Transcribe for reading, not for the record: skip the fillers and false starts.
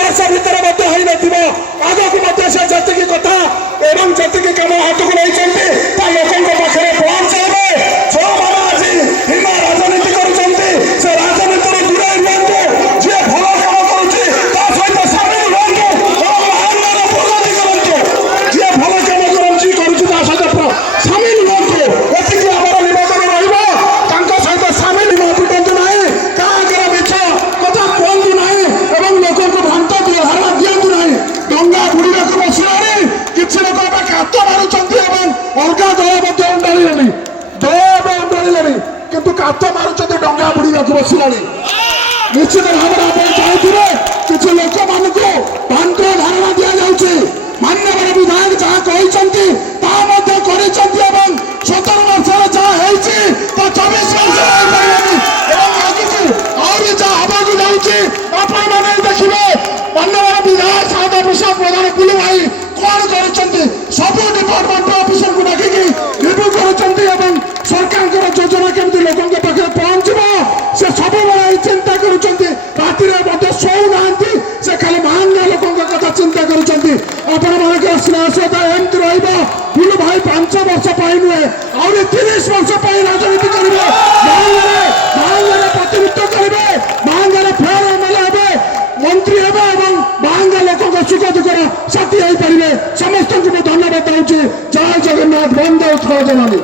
वर्ष भितर आगक जी कथा एवं जी कम हाथ को नहीं लोकों पाखे पहुंचावे जो मैंने आज हिमा राजनीति कर राजनीति दूरे रुहतु जी भल कम कर सहित सामिल रुहतु प्रगति करूँ जी भल कम कर सामिल रुहतु एति आम निवेदन रहित सामिल पिटु ना क्या मिछ कथा कहतु ना लोकों को भ्रांत धारणा दिंतु ना डंगा बुड़ा बसला किसी लोग हाथ मारुंट अलग दल अंडाड़े दल अंडाड़े कितु कात मारुंट डंगा बुड़ा बसला निश्चित भाव में आप चाहते किसी लोक मान भ्रांत धारणा दि जाऊँगी मान्यवर विधायक जहाँ कहते 17 वर्ष जहाँ 24 वर्ष आगे जहाँ आपण मैंने देखिए मान्यवर विधायक सादा प्रसाद प्रधान पुलु भाई कौन कर सब डिपार्टमेंट ऑफिसर को डाकिकी रिव्यू कर सरकार योजना केमती लोकों पाखे पहुंचब से सब चिंता कर शोना से खाली महंगा लोकों कथा चिंता कर स्नेहता एमती रुलु भाई 5 वर्ष नुहे आ 30 वर्ष राजनीति करेंगे महंगा प्रतिनिधित्व करेंगे महंगा फेर एमएलए हे मंत्री हे महंगा लोकों सुख दुखर साथी हो पारे समस्त को धन्यवाद दूसरी जय जगन्नाथ वंदे उत्कल जननी।